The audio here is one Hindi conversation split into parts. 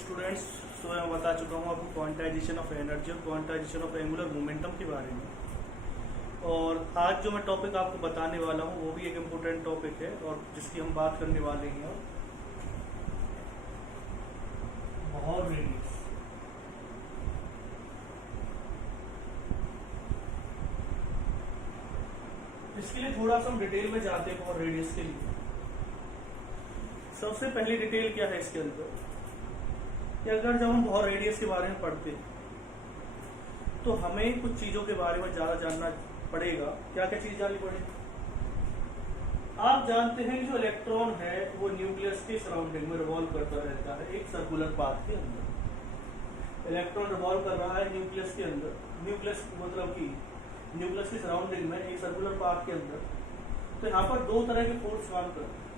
स्टूडेंट्स, सो मैं बता चुका हूँ आपको क्वांटाइजेशन ऑफ एनर्जी और क्वांटाइजेशन ऑफ एंगुलर मोमेंटम के बारे में। और आज जो मैं टॉपिक आपको बताने वाला हूँ वो भी एक इम्पोर्टेंट टॉपिक है और जिसकी हम बात करने वाले हैं बॉहर रेडियस। इसके लिए थोड़ा सा हम डिटेल में जाते हैं बॉहर रेडियस के लिए। सबसे पहली डिटेल क्या है इसके अंदर कि अगर जब हम बॉहर रेडियस के बारे में पढ़ते हैं तो हमें कुछ चीजों के बारे में ज्यादा जानना पड़ेगा। क्या क्या चीज जाननी पड़ेगी? आप जानते हैं कि जो इलेक्ट्रॉन है वो न्यूक्लियस के सराउंडिंग में रिवॉल्व करता रहता है एक सर्कुलर पाथ के अंदर। इलेक्ट्रॉन रिवॉल्व कर रहा है न्यूक्लियस के अंदर, न्यूक्लियस मतलब कि न्यूक्लियस की सराउंडिंग में एक सर्कुलर पाथ के अंदर। तो यहाँ पर दो तरह के फोर्स काम करते हैं।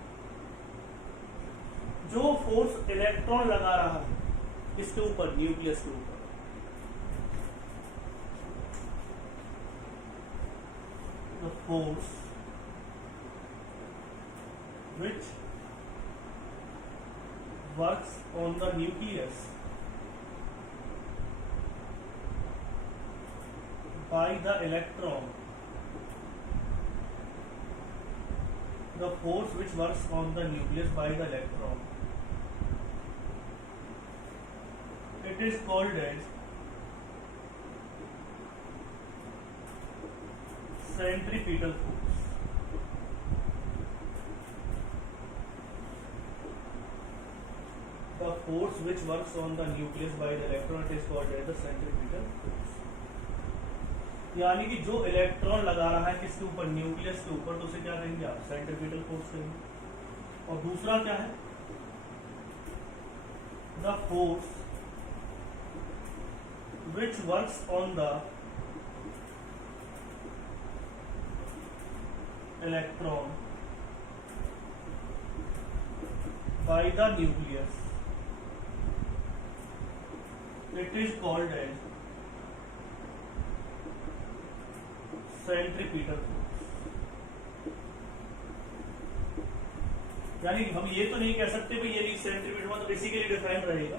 जो फोर्स इलेक्ट्रॉन लगा रहा है इसके ऊपर, न्यूक्लियस के ऊपर, the force which works on the nucleus by the electron, the force which works on the nucleus by the electron, it is called as centripetal force। The force which works on the nucleus by the electron is called as the centripetal force। यानी कि जो इलेक्ट्रॉन लगा रहा है किसके ऊपर, न्यूक्लियस के ऊपर, तो उसे क्या कहेंगे आप, सेंट्रीपिटल फोर्स कहेंगे। और दूसरा क्या है, the force which works on the electron by the nucleus, it is called as centripetal force। यानी हम ये तो नहीं कह सकते भाई ये सेंट्रीपिटल मतलब इसी के लिए डिफाइन रहेगा,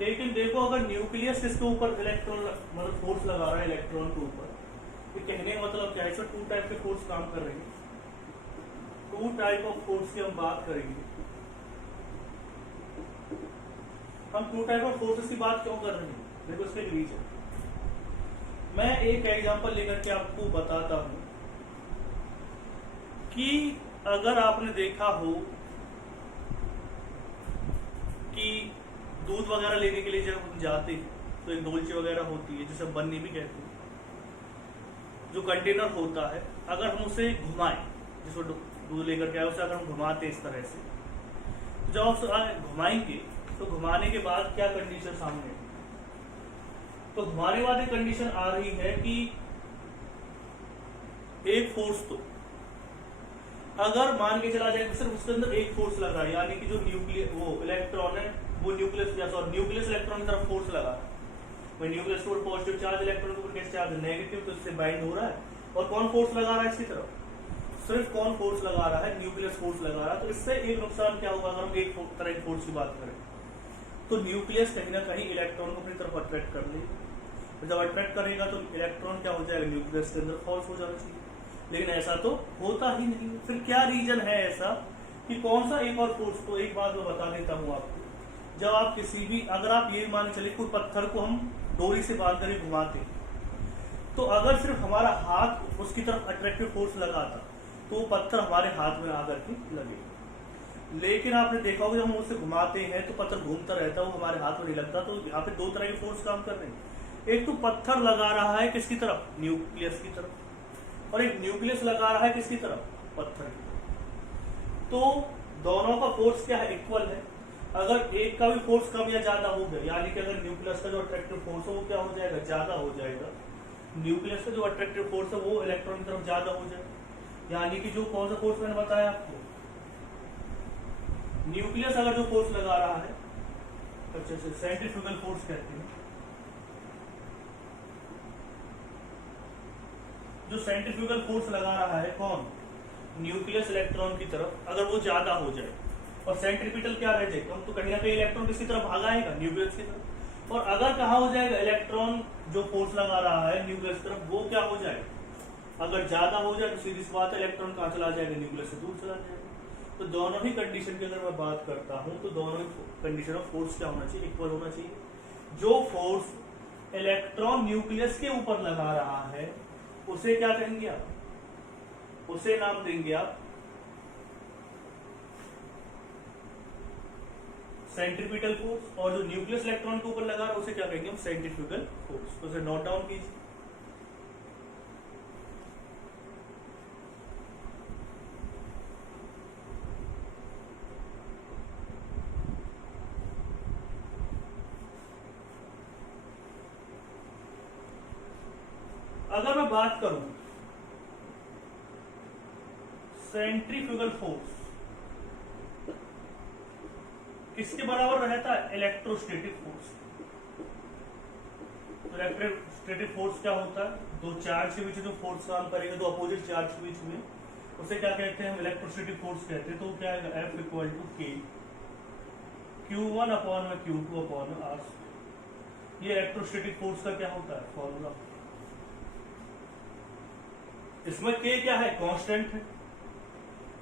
लेकिन देखो अगर न्यूक्लियस इसके ऊपर इलेक्ट्रॉन मतलब फोर्स लगा रहा है इलेक्ट्रॉन के ऊपर, तो कहने का मतलब क्या है, इसमें टू टाइप के फोर्स काम कर रहे हैं। टू टाइप ऑफ फोर्स की हम बात करेंगे। हम टू टाइप ऑफ फोर्सेस की बात क्यों कर रहे हैं, देखो इसके रीजन मैं एक एग्जांपल लेकर के आपको बताता हूं कि अगर आपने देखा हो कि दूध वगैरह लेने के लिए जब हम जाते हैं तो एक डोलची वगैरह होती है जिसे बन्नी भी कहते हैं, जो कंटेनर होता है, अगर हम उसे घुमाएं, जिसको दूध लेकर के आए उसे अगर हम घुमाते इस तरह से, तो जब आप घुमाएंगे तो घुमाने के बाद क्या कंडीशन सामने है, तो घुमाने वाली कंडीशन आ रही है कि एक फोर्स, तो अगर मान के चला जाए सिर्फ उसके अंदर एक फोर्स लग रहा है, यानी कि जो न्यूक्लियस वो इलेक्ट्रॉन है वो न्यूक्लियस न्यूक्लियस इलेक्ट्रॉन की तरफ फोर्स लगा है, वही न्यूक्लियस के ऊपर पॉजिटिव चार्ज, इलेक्ट्रॉन के ऊपर कैसे चार्ज नेगेटिव, तो इससे बाइंड हो रहा है। और कौन फोर्स लगा रहा है इसकी तरफ, सिर्फ कौन फोर्स लगा रहा है, न्यूक्लियस फोर्स लगा रहा है। तो इससे एक नुकसान क्या होगा, अगर हम एक तरह की फोर्स की बात करें तो न्यूक्लियस कहीं ना कहीं इलेक्ट्रॉन को अपनी तरफ अट्रैक्ट कर लेगा, तो जब अट्रैक्ट करेगा तो इलेक्ट्रॉन क्या हो जाएगा, न्यूक्लियस के अंदर फॉल्स हो जाना चाहिए, लेकिन ऐसा तो होता ही नहीं। फिर क्या रीजन है ऐसा कि कौन सा एक और फोर्स, तो एक बात मैं बता देता हूं आपको। जब आप किसी भी, अगर आप ये मान चले कोई पत्थर को हम डोरी से बांध कर घुमाते, तो अगर सिर्फ हमारा हाथ उसकी तरफ अट्रैक्टिव फोर्स लगाता तो वो पत्थर हमारे हाथ में आकर के लगेगा। लेकिन आपने देखा होगा जब हम उसे घुमाते हैं तो पत्थर घूमता रहता है, वो हमारे हाथ में नहीं लगता। तो यहाँ पे दो तरह के फोर्स काम कर रहे हैं। एक तो पत्थर लगा रहा है किसकी तरफ, न्यूक्लियस की तरफ, और एक न्यूक्लियस लगा रहा है किसकी तरफ, पत्थर की तरफ। तो दोनों का फोर्स क्या है, इक्वल है। अगर एक का भी फोर्स कम या ज्यादा हो गया, यानी कि अगर न्यूक्लियस का जो अट्रैक्टिव फोर्स है वो क्या हो जाएगा, ज्यादा हो जाएगा, न्यूक्लियस का जो अट्रैक्टिव फोर्स है वो इलेक्ट्रॉन की तरफ ज्यादा हो जाएगा। यानी कि जो कौन सा फोर्स मैंने बताया आपको, न्यूक्लियस अगर जो फोर्स लगा रहा है, अच्छे से सेंट्रीफ्यूगल फोर्स कहते हैं। जो सेंट्रीफ्यूगल फोर्स लगा रहा है कौन, न्यूक्लियस इलेक्ट्रॉन की तरफ, अगर वो ज्यादा हो जाए, और सेंट्रीपिटल क्या रह जाएगा, तो कहीं ना कहीं इलेक्ट्रॉन किसी तरफ भागा आएगा, न्यूक्लियस की तरफ। और अगर कहा हो जाएगा इलेक्ट्रॉन जो फोर्स लगा रहा है न्यूक्लियस की तरफ, वो क्या हो जाएगा, अगर ज्यादा हो जाए तो सीधी सी बात है इलेक्ट्रॉन कहाँ चला जाएगा, न्यूक्लियस से दूर चला जाएगा। तो दोनों ही कंडीशन की अगर मैं बात करता हूं तो दोनों ही कंडीशन ऑफ फोर्स क्या होना चाहिए, इक्वल होना चाहिए। जो फोर्स इलेक्ट्रॉन न्यूक्लियस के ऊपर लगा रहा है उसे क्या कहेंगे आप, उसे नाम देंगे आप सेंट्रीपिटल फोर्स, और जो न्यूक्लियस इलेक्ट्रॉन के ऊपर लगा रहा है उसे क्या कहेंगे हम, सेंट्रीफ्यूगल फोर्स। तो उसे नोट डाउन कीजिए। अगर मैं बात करूं सेंट्रीफ्यूगल फोर्स किसके बराबर रहता है, इलेक्ट्रोस्टैटिक फोर्स। तो इलेक्ट्रोस्टैटिक फोर्स क्या होता है, दो चार्ज के बीच जो फोर्स काम करेगा, दो अपोजिट चार्ज के बीच में, उसे क्या कहते हैं हम, इलेक्ट्रोस्टैटिक फोर्स कहते हैं। तो क्या है, F इक्वल टू के Q1 अपॉन में Q2 अपॉन में R। ये इलेक्ट्रोस्टैटिक फोर्स का क्या होता है फॉर्मूला। इसमें K क्या है, कांस्टेंट है,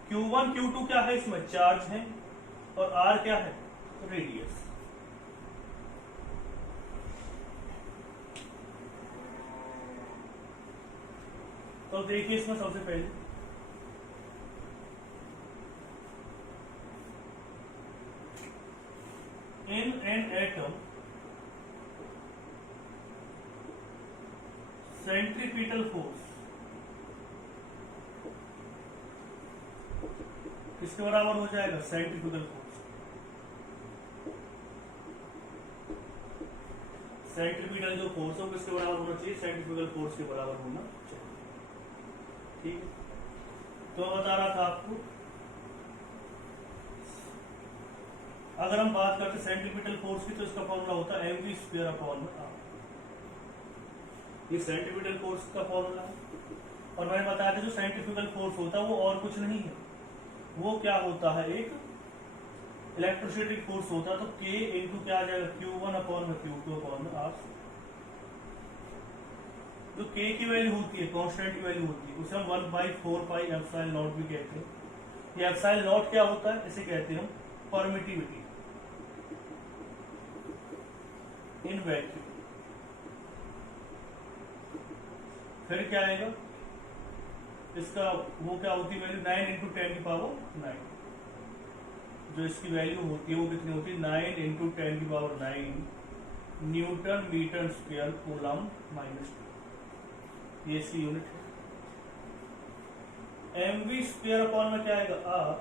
Q1 Q2 क्या है, इसमें चार्ज है, और R क्या है, रेडियस। तो देखिए इसमें सबसे पहले in an atom centripetal force किसके बराबर हो जाएगा, सेंट्रीफ्यूगल फोर्स। सेंट्रीपिटल जो फोर्स है किसके बराबर होना चाहिए, सेंट्रीफ्यूगल फोर्स के बराबर होना चाहिए। ठीक है, तो मैं बता रहा था आपको, अगर हम बात करते सेंट्रीपिटल फोर्स की तो इसका फॉर्मूला होता है mv स्क्वायर अपॉन r। ये सेंट्रीपिटल फोर्स का फॉर्मूला है। और मैंने बताया था जो सेंट्रीफ्यूगल फोर्स होता है वो और कुछ नहीं है, वो क्या होता है, एक इलेक्ट्रोस्टैटिक फोर्स होता है। तो K इंटू क्या आ जाएगा, Q1 अपॉन में Q2 अपॉन में R। जो K की वैल्यू होती है, कांस्टेंट की वैल्यू होती है, उसे हम 1/4 पाई एप्सिलॉन नॉट भी कहते हैं। ये एप्सिलॉन नॉट क्या होता है, इसे कहते हैं हम परमिटिविटी इन वैक्यूम। फिर क्या आएगा, इसका वो क्या होती है वैल्यू, 9 इंटू 10 की पावर 9। जो इसकी वैल्यू होती है वो कितनी होती है, 9 इंटू 10 की power 9 newton metre square coulomb -2। ये इसकी यूनिट है। mv स्क्वायर अपॉन में क्या आएगा, r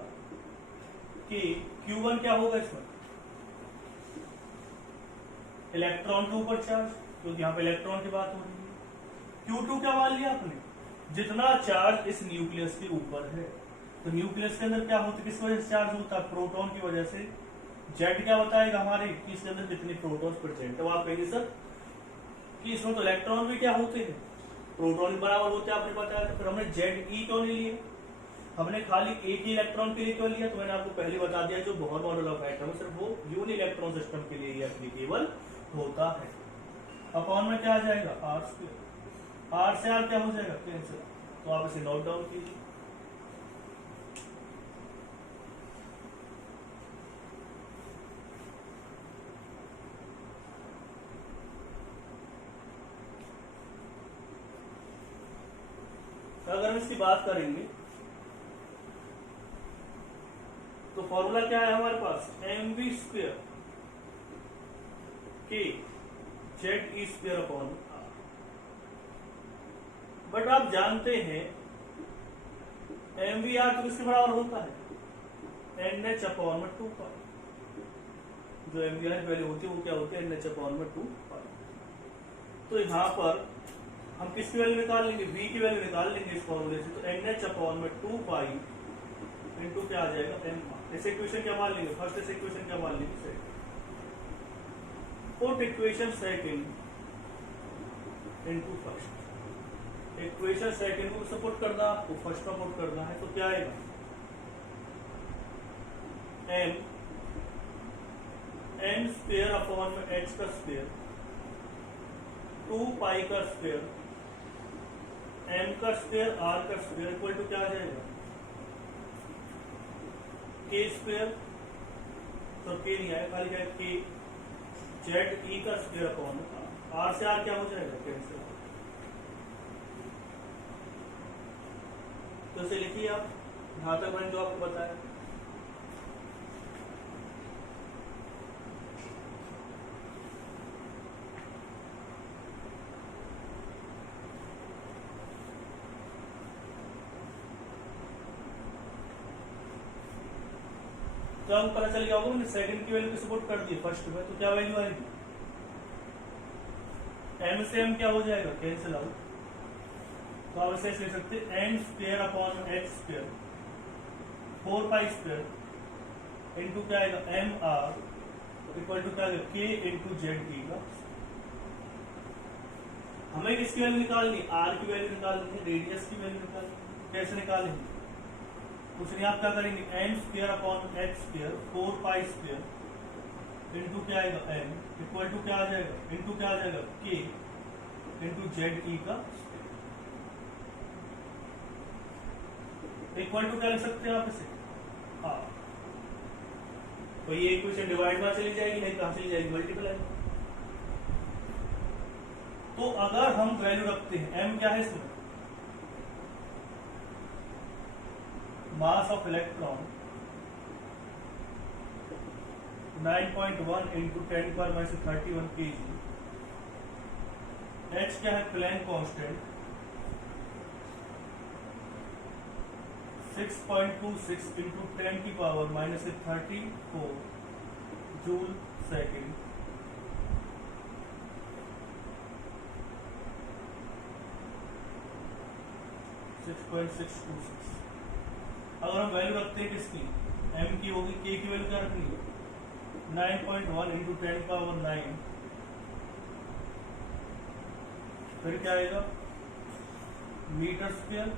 के Q1 क्या होगा इसमें, इलेक्ट्रॉन के ऊपर चार्ज, क्योंकि यहाँ पे इलेक्ट्रॉन की बात हो रही है। Q2 क्या मान लिया आपने, जितना चार्ज इस न्यूक्लियस के ऊपर है। तो न्यूक्लियस के अंदर क्या होता है, किस वजह से चार्ज होता है, प्रोटॉन की वजह से। जेड क्या बताएगा हमारे कि इसके अंदर कितने प्रोटॉन्स प्रेजेंट है। आप कहेंगे सर कि इसमें तो इलेक्ट्रॉन भी क्या होते हैं, प्रोटॉन बराबर होते हैं, आपने बताया था। फिर हमने जेड ई क्यों नहीं लिए, हमने खाली एक ही इलेक्ट्रॉन के लिए क्यों लिया। तो मैंने आपको पहले बता दिया जो बोहर मॉडल ऑफ एटम है सिर्फ वो यूनि इलेक्ट्रॉन सिस्टम के लिए ही एप्लीकेबल होता है। अपॉन में क्या आ जाएगा, आर स्क्वायर। आर से आर क्या हो जाएगा, कैंसिल। तो आप इसे नोट डाउन कीजिए। अगर हम इसकी बात करेंगे तो फॉर्मूला क्या है हमारे पास, mv square K Z E square upon R. But आप जानते हैं mv r तो किसके बराबर होता है, nh अपॉन में 2 पाई। जो mv r की वैल्यू होती है वो क्या होती है, nh अपॉन में 2 पाई। तो यहाँ पर हम किसकी वैल्यू निकाल लेंगे, v की वैल्यू निकाल लेंगे इस फॉर्मूले से। तो nh अपॉन में 2 पाई इंटू क्या आ जाएगा, m। इस इक्वेशन क्या मान लेंगे, फर्स्ट इस इक्वेशन क्या मान लेंगे, second. Put equation second into first. Equation second को सपोर्ट करना आपको, फर्स्ट का पुट करना है। तो क्या आएगा, एम एन स्क्वेयर अपॉन में एच का स्क्वेयर 2 पाई का स्क्वेयर एम का स्क्वेयर आर का स्क्वेयर इक्वल टू क्या आ जाएगा के स्क्वेयर, तो के नहीं आया, खाली क्या के जेड ई का स्क्वेयर अपॉन आर से आर क्या हो जाएगा कैंसिल। तो इसे लिखिए आप जहां तक मैंने जो आपको बताया। तो अब पता चल गया होगा मैंने सेकंड की वैल्यू को सपोर्ट कर दी फर्स्ट में, तो क्या वैल्यू आएगी एम से एम क्या हो जाएगा कैंसिल आउट। तो आप इसे लिख सकते हैं N square upon H square 4 pi square into क्या आएगा एम आर इक्वल टू क्या आएगा के इंटू जेड ई का। हमें किसकी वैल्यू निकालनी, आर की वैल्यू निकालनी है, रेडियस की वैल्यू निकालनी। कैसे निकालेंगे, कुछ नहीं, आप क्या करेंगे N square upon H square 4 pi square into क्या आएगा एम इक्वल टू क्या आ जाएगा इंटू क्या आ जाएगा के इंटू जेड ई का इक्वल टू क्या लिख सकते हैं आप इसे हाँ। तो ये इक्वेशन डिवाइड में चली जाएगी, नहीं कहां चली जाएगी मल्टीप्लाई। तो अगर हम वैल्यू रखते हैं एम क्या है इसमें mass of electron 9.1 into 10⁻31 kg, H क्या है Planck constant 6.26 into 10⁻34 joule second, अगर हम वैल्यू रखते हैं किसकी एम की होगी, के की वैल्यू क्या रखनी है 9.1 इंटू 10⁻9, फिर क्या आएगा मीटर स्क्वेयर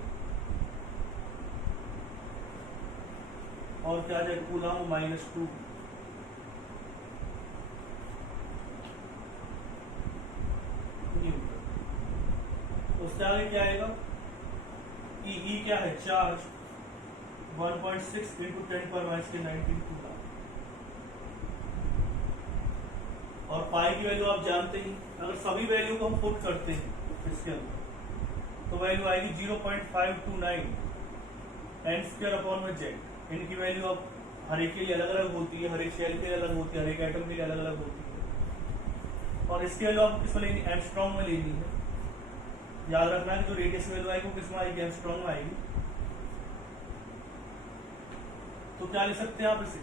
और क्या आ जाएगा कूलम -2 न्यूटन। उससे आगे क्या आएगा ई क्या है चार्ज 1.6 इंटू 10⁻19 कूलम। और पाई की वैल्यू आप जानते ही, अगर सभी वैल्यू को हम पुट करते हैं इसके अंदर तो वैल्यू आएगी 0.529 एन स्क्वायर अपॉन में जेड। इनकी वैल्यू अब हर एक के लिए अलग अलग होती है, हर एक शेल के लिए अलग होती है, हर एक एटम के लिए अलग अलग होती है। और इसकी वैल्यू आपको किसमें लेनी एंगस्ट्रॉम में लेनी है। याद रखना है कि जो रेडियस वैल्यू आएगी वो किसमें आएगी एंगस्ट्रॉम में आएगी। तो क्या लिख सकते हैं आप इसे,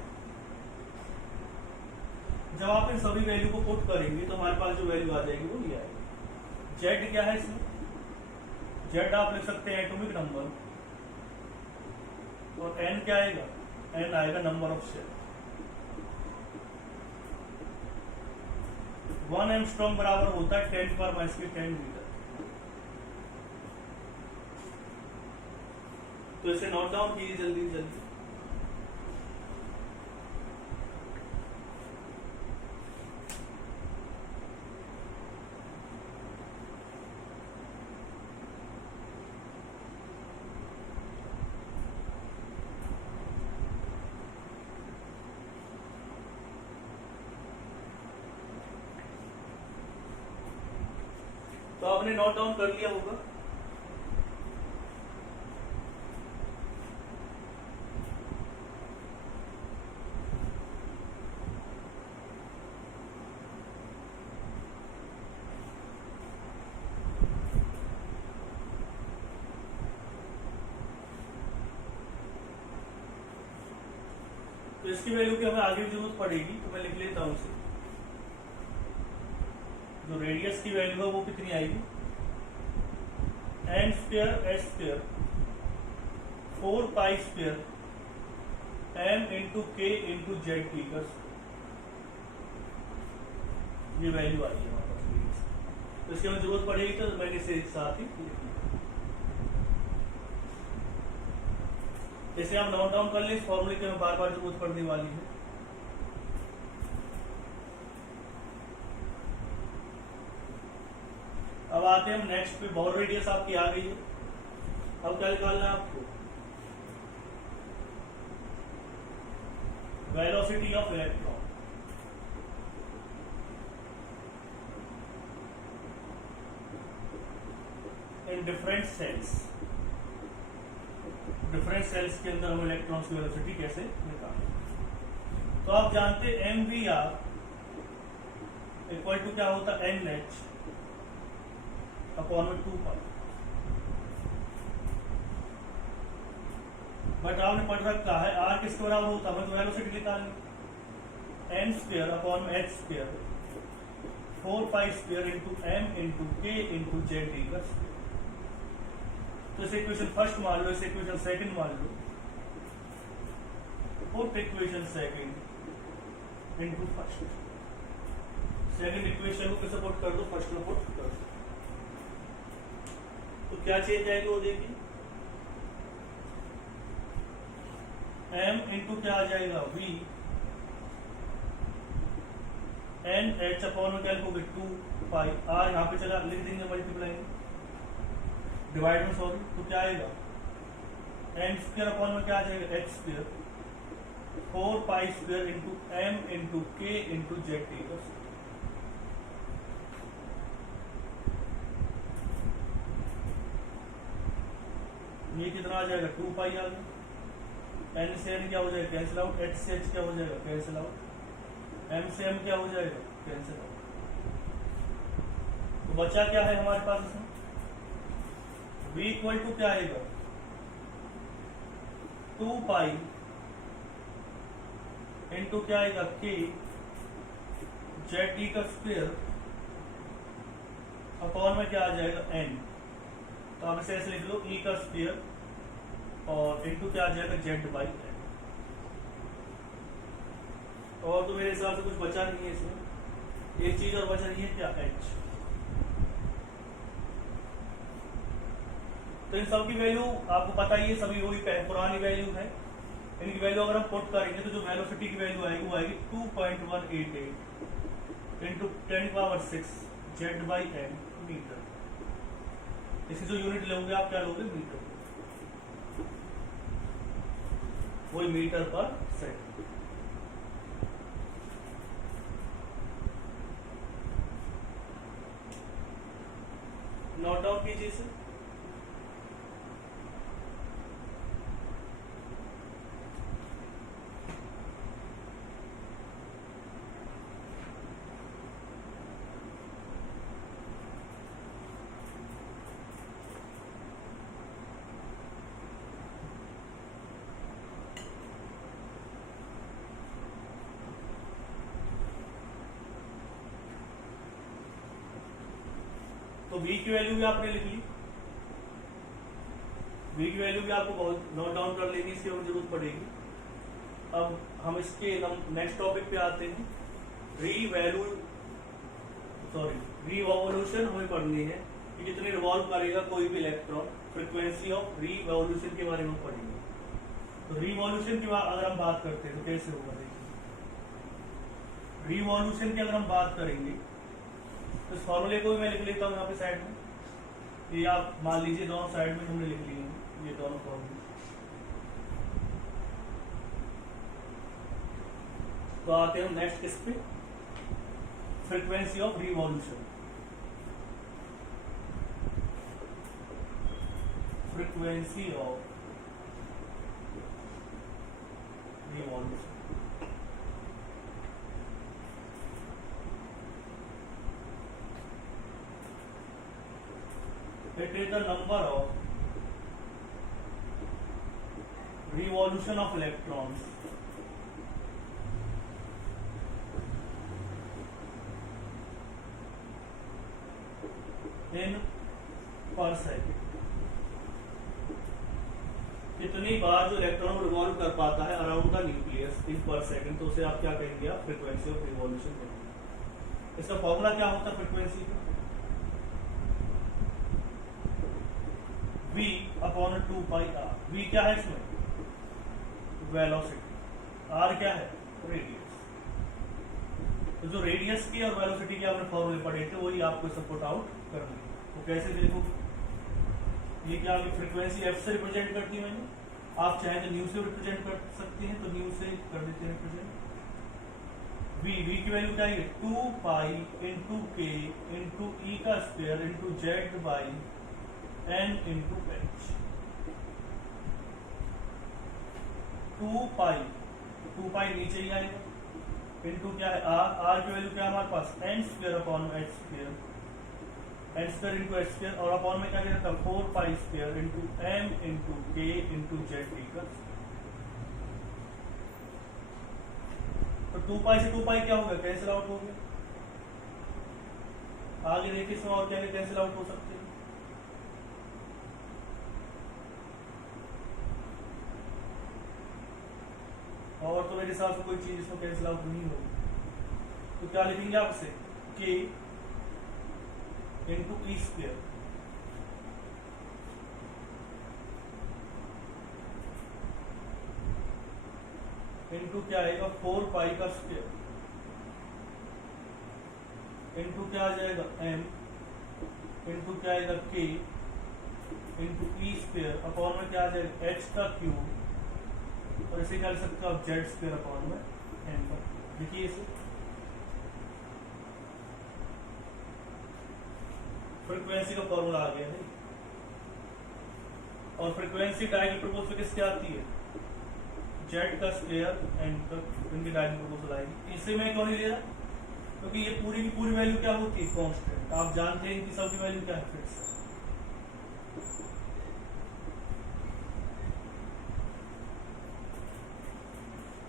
जब आप इन सभी वैल्यू को पुट करेंगे तो हमारे पास जो वैल्यू आ जाएगी वो ये आएगी। जेड क्या है इसमें, जेड आप लिख सकते हैं एटॉमिक नंबर, और एन क्या आएगा, एन आएगा नंबर ऑफ शेल। 1 एंगस्ट्रॉम बराबर होता है 10⁻10 मीटर। तो इसे नोट डाउन कीजिए जल्दी जल्दी। तो आपने नोट डाउन कर लिया होगा। तो इसकी वैल्यू की हमें आगे भी जरूरत पड़ेगी, तो मैं लिख लेता हूं इसे। जो रेडियस की वैल्यू है वो कितनी आएगी N square H square 4 pi square M into K into Z T का, ये वैल्यू आई है हमारे पास रेडियस। तो इसकी हमें जरूरत पड़ेगी तो मैंने इसे एक साथ ही लिख लिया। इसे हम नोट डाउन कर लें, इस फॉर्मूले की हमें बार बार जरूरत पड़ने वाली है। अब आते हैं हम नेक्स्ट पे, बॉल रेडियस आपकी आ गई है। अब क्या निकालना है आपको, velocity of electron. In different cells, different cells के अंदर हम इलेक्ट्रॉन्स की वेलोसिटी कैसे निकालें। तो आप जानते हैं M V R equal to क्या होता है, एन एच अपॉन में 2 पाई। बट आपने पढ़ रखा है आर किसके बराबर होता है, तो वेलोसिटी निकालनी, एन स्क्वायर अपॉन में H square 4 pi square into M into K into Z D का स्क्वायर। तो इसे इक्वेशन फर्स्ट मान लो, इसे इक्वेशन सेकंड मान लो, put equation second into first. Second equation को कैसे पुट कर दो, फर्स्ट में पुट कर दो, तो क्या चेंज आएगा वो देखिए, m इंटू क्या आ जाएगा v, एन एच अपॉन में क्या लिखोगे 2 पाई, r यहाँ पे चला लिख देंगे मल्टीप्लाई डिवाइड में, सॉरी, तो क्या आएगा एन स्क्वायर अपॉन में क्या आ जाएगा H square 4 pi square into M into K into Z T का स्क्वायर। ये कितना आ जाएगा 2 पाई आ गया, एन से एन क्या हो जाएगा कैंसिल आउट, एच से एच क्या हो जाएगा कैंसिल आउट, एम से एम क्या हो जाएगा कैंसिल आउट। तो बचा क्या है हमारे पास इसमें, v इक्वल टू क्या आएगा 2 पाई इंटू क्या आएगा k जेड टी का स्क्वायर अपॉन में क्या आ जाएगा n। तो आप इसे ऐसे लिख लो e का स्क्वायर और इंटू क्या आ जाएगा जेड बाई एन। और तो मेरे हिसाब से कुछ बचा नहीं है इसमें, एक चीज और बचा नहीं है क्या, h। तो इन सब की वैल्यू आपको पता ही है, सभी वही पुरानी वैल्यू है। इनकी वैल्यू अगर हम पुट करेंगे तो जो वेलोसिटी की वैल्यू आएगी वो आएगी 2.188 into 10⁻6 Z by N metre. इसकी जो यूनिट लोगे आप क्या लोगे, मीटर, वही मीटर पर सेकंड। नोट डाउन कीजिए इसे। तो v की वैल्यू भी आपने लिख ली, v की वैल्यू भी आपको बहुत नोट डाउन कर लेनी, इसकी हमें जरूरत पड़ेगी। अब हम इसके नेक्स्ट टॉपिक पे आते हैं, रिवॉल्यूशन हमें पढ़नी है कि कितने रिवॉल्व करेगा कोई भी इलेक्ट्रॉन, फ्रीक्वेंसी ऑफ रिवॉल्यूशन के बारे में पढ़ेंगे। तो रिवॉल्यूशन की अगर हम बात करते हैं तो कैसे होगा, देखिए रिवॉल्यूशन की अगर हम बात करेंगे तो इस फॉर्मूले को भी मैं लिख लेता हूँ यहाँ पे साइड में, ये आप मान लीजिए दोनों साइड में हमने लिख लिए हैं ये दोनों फॉर्मूले। तो आते हैं हम नेक्स्ट किस पे, frequency of revolution. Frequency of revolution, it is the number of revolution of electrons in per second। कितनी बार जो इलेक्ट्रॉन रिवॉल्व कर पाता है अराउंड द न्यूक्लियस इन पर सेकंड, तो उसे आप क्या कहेंगे, आप फ्रीक्वेंसी ऑफ रिवॉल्यूशन कहेंगे। इसका फॉर्मूला क्या होता है फ्रीक्वेंसी का, v अपॉन 2 पाई r। v क्या है इसमें, वेलोसिटी, आर क्या है रेडियस। तो जो रेडियस की और वेलोसिटी की आपने फॉर्मूले पढ़े थे वही आपको सब पुट आउट करनी है। तो कैसे देखोगे, ये क्या फ्रीक्वेंसी एफ से रिप्रेजेंट करती है मैंने, आप चाहे तो न्यू से रिप्रेजेंट कर सकते हैं, तो न्यू से कर देते हैं रिप्रेजेंट। v की वैल्यू क्या है 2 pi into K into E का square into Z by N into H. 2 pi नीचे ही आएगा इंटू क्या है आर की वैल्यू क्या है हमारे पास N square upon H square, N square into H square, और अपॉन में क्या दे रखा 4 pi square into M into K into Z D का। तो 2 पाई से 2 पाई क्या होगा कैंसिल आउट हो गया। आगे देखिए इसमें और क्या कैंसिल आउट हो सकते हैं। और तो मेरे हिसाब से कोई चीज इसमें कैंसिल आउट नहीं होगी, तो क्या लिखेंगे आपसे के इंटू ई स्क्वायर इंटू क्या आएगा 4 पाई का स्क्वायर इंटू क्या आ जाएगा m इंटू क्या आएगा k इंटू ई स्क्वायर अपॉन में क्या आ जाएगा h का क्यूब, और इसे क्या लिख सकते हो आप जेड स्क्वायर अपॉन में n का। देखिए इसे फ्रीक्वेंसी का फॉर्मूला आ गया है, और फ्रीक्वेंसी डायरेक्ट प्रोपोर्शनल किससे आती है जेड का स्क्वायर एन का, इनकी डायरेक्ट प्रोपोर्शनल आएगी। इसे मैं क्यों नहीं ले रहा, क्योंकि ये पूरी की पूरी वैल्यू क्या होती है कांस्टेंट, आप जानते हैं इनकी सबकी वैल्यू क्या है फिक्स।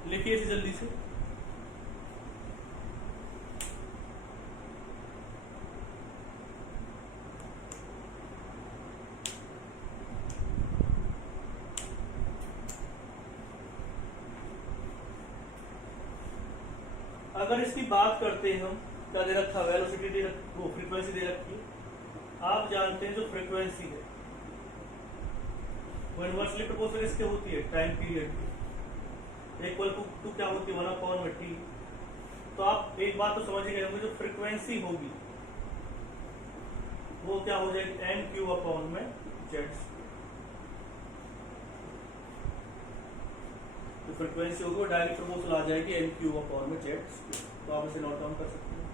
लिखिए इसे जल्दी से। अगर इसकी बात करते हैं हम, क्या दे रखा वेलोसिटी दे रखी, वो फ्रीक्वेंसी दे रखी है। आप जानते हैं जो फ्रीक्वेंसी है वो इनवर्सली प्रोपोर्शनल इसके होती है टाइम पीरियड की, इक्वल टू क्या होती है 1/t। तो आप एक बात तो समझ गए होंगे, जो फ्रीक्वेंसी होगी वो क्या हो जाएगी एम क्यू अपॉन में जेड। तो फ्रीक्वेंसी होगी वो डायरेक्ट प्रोपोर्शनल आ जाएगी एम क्यू अपॉन में जेड। तो आप इसे नोट डाउन कर सकते हैं,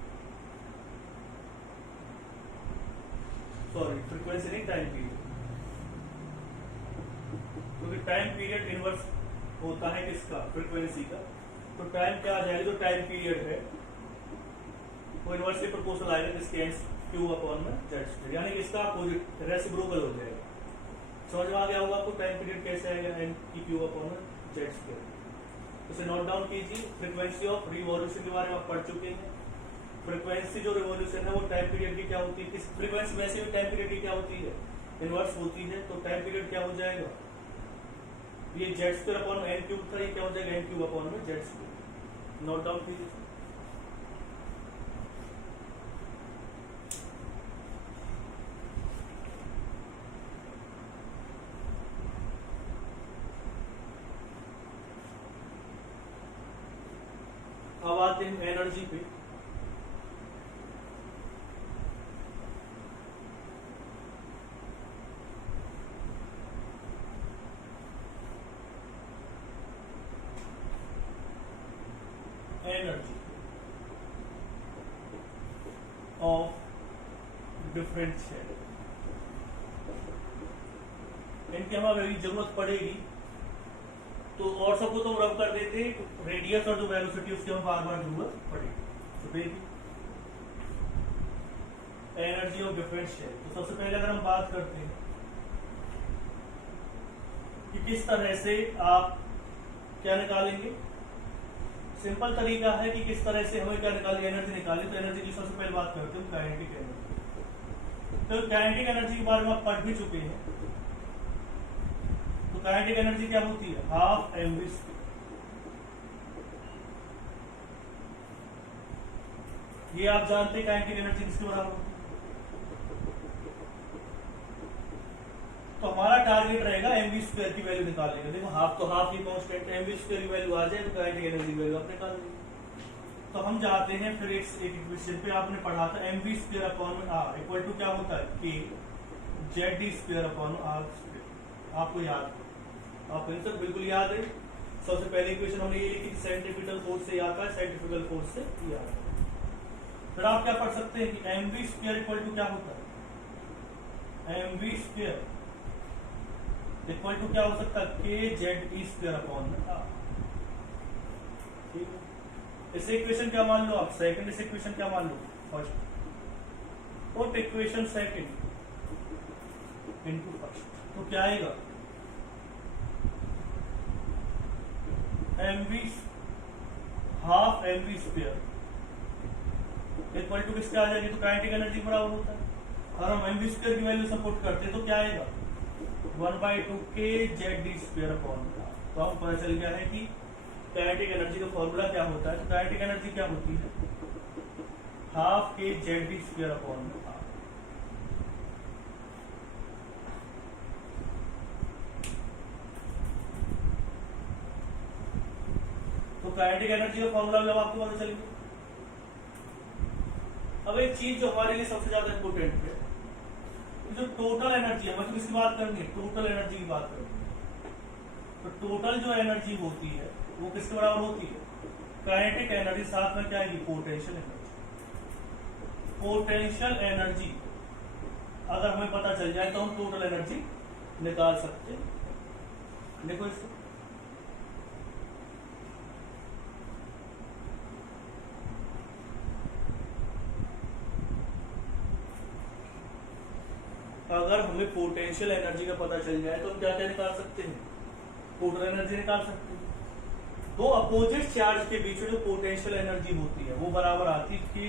सॉरी फ्रीक्वेंसी नहीं टाइम पीरियड, क्योंकि टाइम पीरियड इनवर्स होता है किसका फ्रीक्वेंसी का। तो टाइम क्या आ जाएगा जो टाइम पीरियड है वो इनवर्सली प्रोपोर्शनल आएगा किसके एन क्यू अपॉन में जेड, यानी कि इसका अपोजिट रेसिप्रोकल हो जाएगा। समझ में आ गया होगा आपको टाइम पीरियड कैसे आएगा एन की क्यू अपॉन में जेड स्क्वायर। उसे नोट डाउन कीजिए। फ्रीक्वेंसी ऑफ रिवॉल्यूशन के बारे में आप पढ़ चुके हैं। फ्रीक्वेंसी जो रिवॉल्यूशन है वो टाइम पीरियड की क्या होती है, किस फ्रीक्वेंसी वैसे भी टाइम पीरियड की क्या होती है इनवर्स होती है। तो टाइम पीरियड क्या हो जाएगा, ये Z square upon N cube था, ये क्या हो जाएगा एन क्यूब अपॉन में जेड स्क्वायर। नोट डाउन कीजिए। अब आते हैं एनर्जी पे। एनर्जी ऑफ डिफरेंट शेड, इनकी हमें अभी जरूरत पड़ेगी, तो और सबको तो रब कर देते, रेडियस और जो वेलोसिटी उसकी हम बार बार जरूरत पड़ेगी। तो देखिए एनर्जी ऑफ डिफरेंट शेल। तो सबसे पहले अगर हम बात करते हैं कि किस तरह से आप क्या निकालेंगे, सिंपल तरीका है कि किस तरह से हमें क्या निकाली एनर्जी निकाली। तो एनर्जी की सबसे पहले बात करते हैं काइनेटिक एनर्जी। तो काइनेटिक एनर्जी के बारे में आप पढ़ भी चुके हैं। तो काइनेटिक एनर्जी क्या होती है, हाफ mv स्क्वायर। ये आप जानते हैं काइनेटिक एनर्जी किसके बराबर होती है, तो हमारा टारगेट रहेगा mv स्क्वायर की वैल्यू निकालने का। देखो हाफ तो हाफ ही कांस्टेंट, mv स्क्वायर की वैल्यू आ जाए तो काइनेटिक एनर्जी की वैल्यू आप निकाल लेंगे। तो हम जाते हैं फिर एक इक्वेशन पे, आपने पढ़ा था mv square upon r equal to क्या होता है k z square upon r square. आपको याद है, आपको इन सब बिल्कुल याद है। सबसे पहले इक्वेशन हमने ये लिखी सेंट्रीफ्यूगल फोर्स से आता है, सेंट्रीफ्यूगल फोर्स से ये आता है। फिर आप क्या पढ़ सकते हैं कि mv स्क्वायर इक्वल टू क्या होता है, mv स्क्वायर इक्वल टू क्या हो सकता है k z square upon r। ठीक है, इसे इक्वेशन क्या मान लो आप, सेकंड। इसे इक्वेशन क्या मान लो, फर्स्ट। और इक्वेशन सेकंड इनटू फर्स्ट, तो क्या आएगा mv half mv square equal to किसके आ जाएगी, तो काइनेटिक एनर्जी बराबर होता है। और हम mv स्क्वायर की वैल्यू सपोर्ट करते हैं तो क्या आएगा 1/2 k z स्क्वायर अपॉन। तो आपको पता चल गया है कि काइनेटिक एनर्जी का फॉर्मूला क्या होता है। तो काइनेटिक एनर्जी क्या होती है, half k z square upon. तो काइनेटिक एनर्जी का फॉर्मूला जब आपको पता चल गया। अब एक चीज जो हमारे लिए सबसे ज्यादा इंपोर्टेंट है, जो टोटल एनर्जी है, मतलब किसकी बात करनी है, टोटल एनर्जी की बात करनी है। तो टोटल जो एनर्जी होती है वो किसके बराबर होती है, काइनेटिक एनर्जी साथ में क्या आएगी, पोटेंशियल एनर्जी। पोटेंशियल एनर्जी अगर हमें पता चल जाए तो हम टोटल एनर्जी निकाल सकते हैं। देखो इसको, अगर हमें पोटेंशियल एनर्जी का पता चल जाए तो हम क्या क्या निकाल सकते हैं, टोटल एनर्जी निकाल सकते हैं। दो अपोजिट चार्ज के बीच में जो पोटेंशियल एनर्जी होती है वो बराबर आती है कि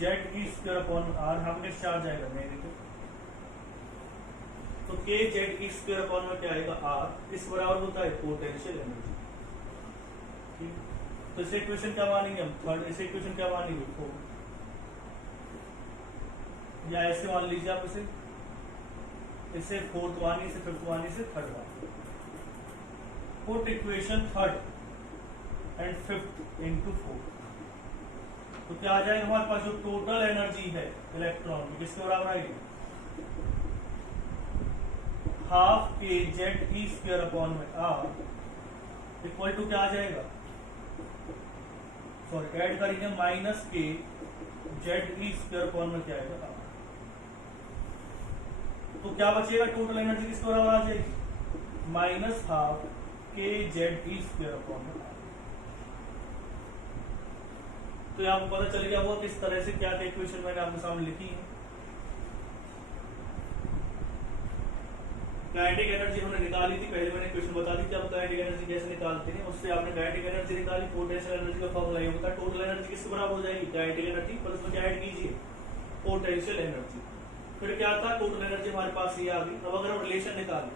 Z E square upon R. यहाँ पे चार्ज आएगा नेगेटिव, तो के जेड ई स्क्वायर अपॉन में क्या आएगा आर, इस बराबर होता है पोटेंशियल एनर्जी। ठीक, तो इसे इक्वेशन क्या मानेंगे हम, थर्ड। इसे इक्वेशन क्या मानेंगे, फोर्थ, या ऐसे मान लीजिए आप इसे फोर्थ मानिए, इसे फिफ्थ मानिए, इसे थर्ड मानिए। Put equation third and fifth into fourth, तो क्या आ जाएगा हमारे पास, जो टोटल एनर्जी है इलेक्ट्रॉन की किसके बराबर आएगी, हाफ के जेड ई स्क्वायर अपॉन में आर इक्वल टू क्या आ जाएगा, सॉरी ऐड करेंगे माइनस के जेड ई स्क्वायर अपॉन में क्या आएगा आर। तो क्या बचेगा, टोटल एनर्जी किसके बराबर आ जाएगी, माइनस हाफ के जेड ई स्क्वायर अपॉन में आर। तो ये आपको पता चल गया वो किस तरह से क्या इक्वेशन मैंने आपके सामने लिखी है। काइनेटिक एनर्जी हमने निकाली थी, पहले मैंने क्वेश्चन बता दी थी आप काइनेटिक एनर्जी कैसे निकालते हैं। उससे आपने काइनेटिक एनर्जी निकाली, पोटेंशियल एनर्जी का फॉर्मूला ये होता है, टोटल एनर्जी किसके बराबर हो जाएगी, काइनेटिक एनर्जी पर उसमें क्या ऐड कीजिए, पोटेंशियल एनर्जी। फिर क्या था, टोटल एनर्जी हमारे पास ये आ गई। अब अगर हम रिलेशन निकालें,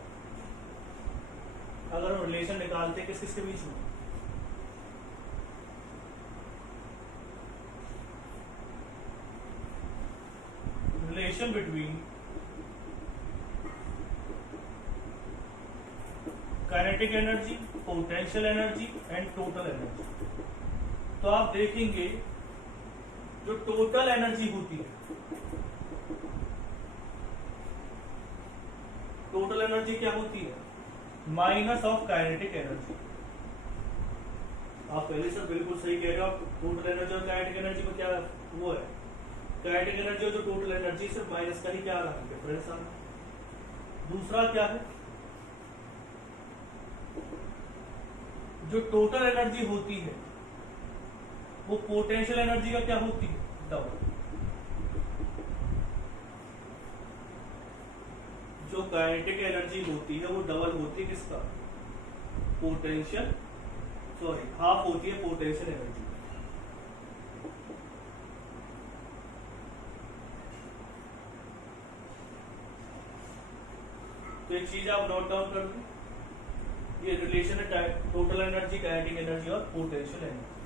अगर हम रिलेशन निकालते किस किसके बीच में, relation between kinetic energy, potential energy and total energy, तो आप देखेंगे जो टोटल एनर्जी होती है, टोटल एनर्जी क्या होती है, माइनस ऑफ काइनेटिक एनर्जी। आप पहले से बिल्कुल सही कह रहे हो, आप टोटल एनर्जी और काइनेटिक एनर्जी में क्या वो है, काइनेटिक एनर्जी और जो टोटल एनर्जी सिर्फ माइनस का ही क्या आ रहा है, डिफरेंस आ रहा है। दूसरा क्या है, जो टोटल एनर्जी होती है वो पोटेंशियल एनर्जी का क्या होती है, डबल। जो काइनेटिक एनर्जी होती है वो डबल होती है किसका, पोटेंशियल, सॉरी हाफ होती है पोटेंशियल एनर्जी। तो एक चीज आप नोट डाउन कर लो, ये रिलेशन है टोटल एनर्जी, काइनेटिक एनर्जी और पोटेंशियल एनर्जी।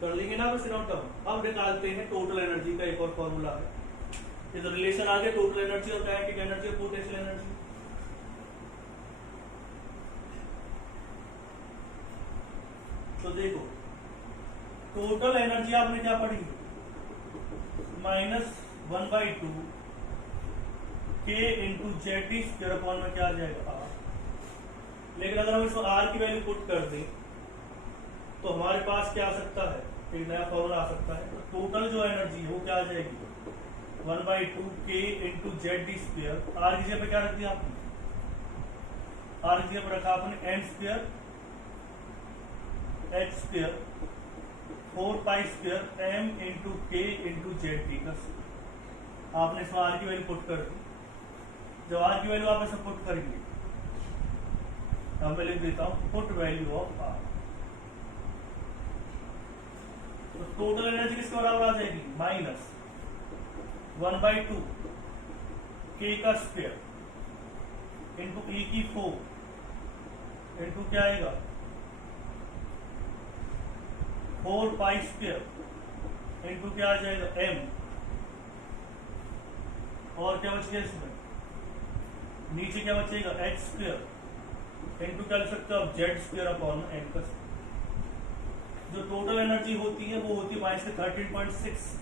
कर लेंगे ना बस नोट डाउन। अब निकालते हैं टोटल एनर्जी का एक और फॉर्मूला है। ये तो रिलेशन आ गया टोटल एनर्जी और काइनेटिक एनर्जी और पोटेंशियल एनर्जी। तो देखो टोटल एनर्जी आपने क्या पढ़ी, -1/2 k into Z T square upon में क्या आ जाएगा आर। लेकिन अगर हम इसको आर की वैल्यू पुट कर दें तो हमारे पास क्या आ सकता है, एक नया फॉर्मूला आ सकता है। तो टोटल जो एनर्जी है वो क्या आ जाएगी, 1/2 k into Z T square. R की जगह पे क्या रख दिया आपने, आर की जगह पे रखा आपने M square H square 4 pi square M into K into Z T का। आपने इसमें आर की वैल्यू पुट कर दी। जब आर की वैल्यू आप ऐसे पुट करेंगे, अब मैं लिख देता हूं पुट वैल्यू ऑफ आर। तो टोटल एनर्जी किसके बराबर आ जाएगी, -1/2 के का स्क्वायर इंटू ई की 4 इंटू क्या आएगा 4 पाई स्क्वायर इंटू क्या आ जाएगा m, और क्या बच गया इसमें, नीचे क्या बचेगा h स्क्वायर इंटू क्या लिख सकते हो आप जेड स्क्वायर अपॉन m का। जो टोटल एनर्जी होती है वो होती है -13.6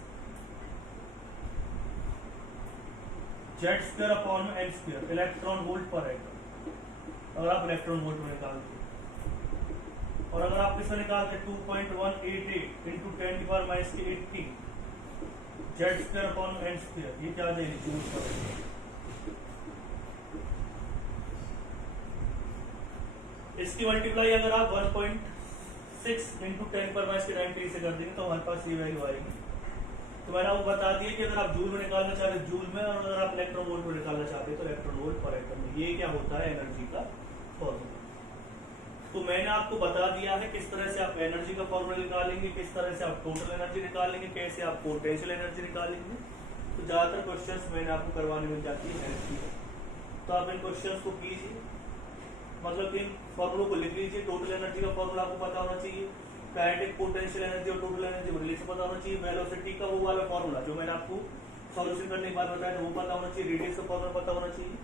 Z square upon m square electron volt पर एटम, अगर आप इलेक्ट्रॉन वोल्ट में निकालते हैं। और अगर आप इसमें निकालते 2.188 into 10⁻⁻80 Z square upon N square, ये क्या आ जाएगी जूल पर। इसकी मल्टीप्लाई अगर आप 1.6 इंटू 10⁻90 से कर देंगे तो हमारे पास ये वैल्यू आएगी। तो मैंने आपको बता दिया कि अगर आप जूल में निकालना चाहते हैं जूल में, और अगर आप इलेक्ट्रॉन वोल्ट में निकालना चाहते हैं तो इलेक्ट्रॉन वोल्ट पर एटम में। ये क्या होता है एनर्जी का फॉर्मूला। तो मैंने आपको बता दिया है किस तरह से आप एनर्जी का फॉर्मूला निकालेंगे, किस तरह से आप टोटल एनर्जी निकालेंगे, कैसे आप पोटेंशियल एनर्जी निकालेंगे। तो ज्यादातर क्वेश्चंस मैंने आपको करवाने मिल जाती है एनर्जी का। तो आप इन क्वेश्चंस को कीजिए, मतलब इन फॉर्मूलों को लिख लीजिए। टोटल एनर्जी का फॉर्मूला आपको पता होना चाहिए, काइनेटिक पोटेंशियल एनर्जी और टोटल एनर्जी रिलेशन पता होना चाहिए, वेलोसिटी का वो वाला फॉर्मूला जो मैंने आपको सॉल्यूशन करने के बाद बताया था वो पता होना चाहिए, रेडियस का फॉर्मूला पता होना चाहिए।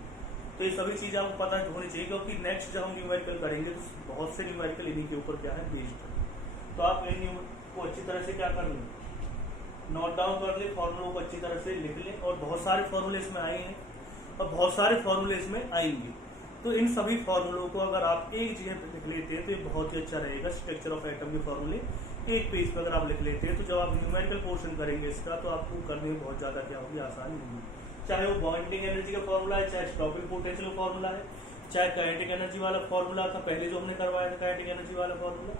तो ये सभी चीजें आपको पता होनी चाहिए, क्योंकि नेक्स्ट जब हम न्यूमेरिकल करेंगे तो बहुत से न्यूमेरिकल इन्हीं के ऊपर क्या है बेस्ड है। तो आप इन को अच्छी तरह से क्या कर लें, नोट डाउन कर ले, फॉर्मूलों को अच्छी तरह से लिख लें। और बहुत सारे फॉर्मूले इसमें आए हैं और बहुत सारे फॉर्मूले इसमें आएंगे। तो इन सभी फॉर्मूलों को अगर आप एक जगह पे लिख लेते हैं तो ये बहुत ही अच्छा रहेगा। स्ट्रक्चर ऑफ एटम के फॉर्मूले एक पेज पर अगर आप लिख लेते हैं तो जब आप न्यूमेरिकल पोर्शन करेंगे इसका तो आपको करने में बहुत ज्यादा क्या होगी, आसानी होगी। चाहे वो बॉन्डिंग एनर्जी का फॉर्मूला है, चाहे स्टॉपिंग पोटेंशियल का फॉर्मूला है, चाहे काइनेटिक एनर्जी वाला फॉर्मूला था पहले जो हमने करवाया था काइनेटिक एनर्जी वाला फॉर्मूला,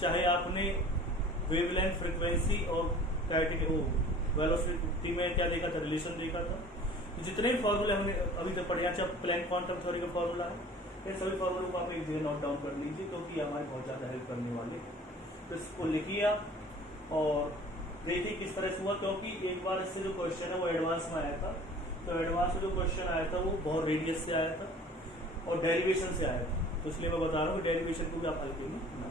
चाहे आपने वेवलेंथ फ्रीक्वेंसी और काइनेटिक वेलोसिटी में क्या देखा था, रिलेशन देखा था। तो जितने भी फॉर्मूले हमने अभी तक पढ़े, चाहे प्लैंक क्वांटम थ्योरी का फॉर्मूला है, इन सभी फॉर्मूलों को आप एक जगह नोट डाउन कर लीजिए क्योंकि हमारे बहुत ज्यादा हेल्प करने वाले हैं। तो इसको लिखिए और देखिए किस तरह से हुआ, क्योंकि एक बार इससे जो क्वेश्चन है वो एडवांस में आया था। तो एडवांस में जो क्वेश्चन आया था वो बहुत रेडियस से आया था और डेरिवेशन से आया था। तो इसलिए मैं बता रहा हूँ कि डेरिवेशन को भी आप हल्के में ना